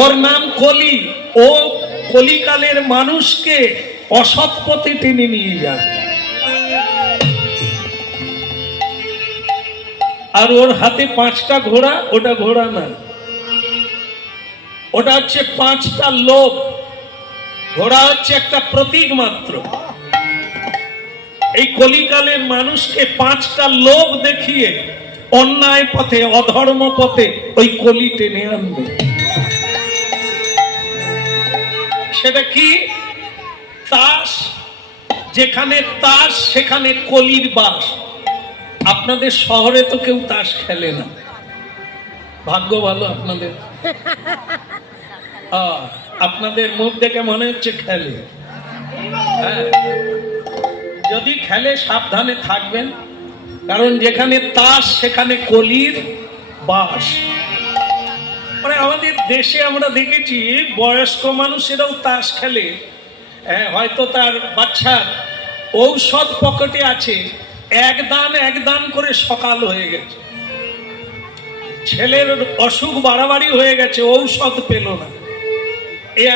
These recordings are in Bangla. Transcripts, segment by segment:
ওর নাম কলি। ও কলিকালের মানুষকে অসৎ পথে টেনে নিয়ে যাবে। আর ওর হাতে 5টা ঘোড়া, ওটা ঘোড়া না, ওটা হচ্ছে 5টা লোভ। ঘোড়া হচ্ছে একটা প্রতীক মাত্র। এই কলিকালের মানুষকে 5টা লোভ দেখিয়ে অন্যায় পথে, অধর্ম পথে ওই কলি টেনে আনবে। সেটা কি? তাস। যেখানে তাস সেখানে কলির বাস। আপনাদের শহরে তো কেউ তাস খেলে না, ভাগ্য ভালো আপনাদের। আপনাদের মুখ দেখে মনে হচ্ছে খেলে। হ্যাঁ, যদি খেলে সাবধানে থাকবেন, কারণ যেখানে তাস সেখানে কলির বাস। আমাদের দেশে আমরা দেখেছি বয়স্ক মানুষেরাও তাস খেলে। হয়তো তার বাচ্চার ঔষধ পকেটে আছে, এক দান করে সকাল হয়ে গেছে, ছেলের অসুখ বাড়াবাড়ি হয়ে গেছে, ঔষধ পেল না।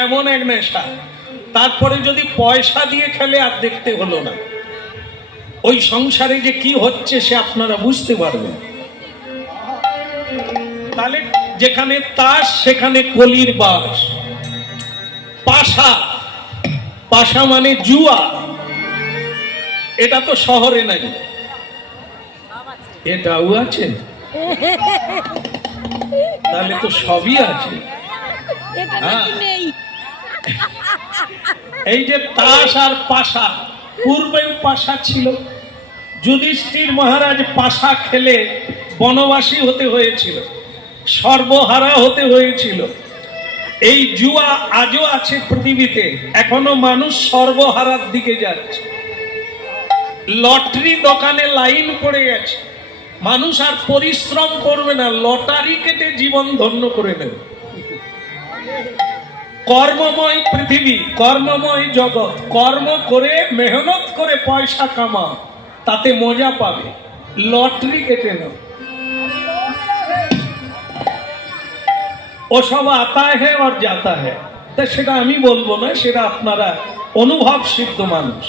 এমন এক নেশা। তারপরে যদি পয়সা দিয়ে খেলে আর দেখতে হলো না। ওই সংসারে যে কি হচ্ছে সে আপনারা বুঝতে পারবেন। তাহলে যেখানে তাস সেখানে কলির বাস। পাশা, পাশা মানে জুয়া। এটা তো শহরে নাই, এটাও আছে। তাহলে তো সবই আছে। এই যে তাস আর পাশা, পূর্বেও পাশা ছিল। যুধিষ্ঠির মহারাজ পাশা খেলে বনবাসী হতে হয়েছিল, সর্বহারা হতে হয়েছিল। এই জুয়া আজও আছে পৃথিবীতে, এখনো মানুষ সর্বহারার দিকে যাচ্ছে। লটারি দোকানে লাইন পড়ে গেছে, মানুষ আর পরিশ্রম করবে না, লটারি কেটে জীবন ধন্য করে নেবে। কর্মময় পৃথিবী, কর্মময় জগৎ, কর্ম করে মেহনত করে পয়সা কামা, তাতে মজা পাবে। লটারি কেটে নাও, ওসব আতা হ্যাঁ আর যাতা হ্যাঁ। তা সেটা আমি বলবো না, সেটা আপনারা অনুভব সিদ্ধ মানুষ।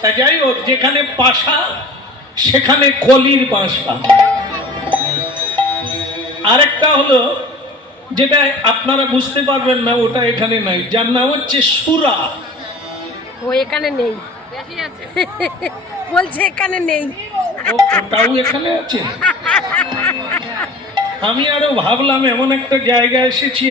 তা যাই হোক, যেখানে পাশা সেখানে কলির বাসা। আরেকটা হলো যেটা আপনারা বুঝতে পারবেন না, ওটা এখানে নাই, যার নাম হচ্ছে সুরা। ও এখানে নেই বলছে, এখানে নেই। ওটাও এখানে আছে। আমি আরো ভাবলাম এমন একটা জায়গায় এসেছি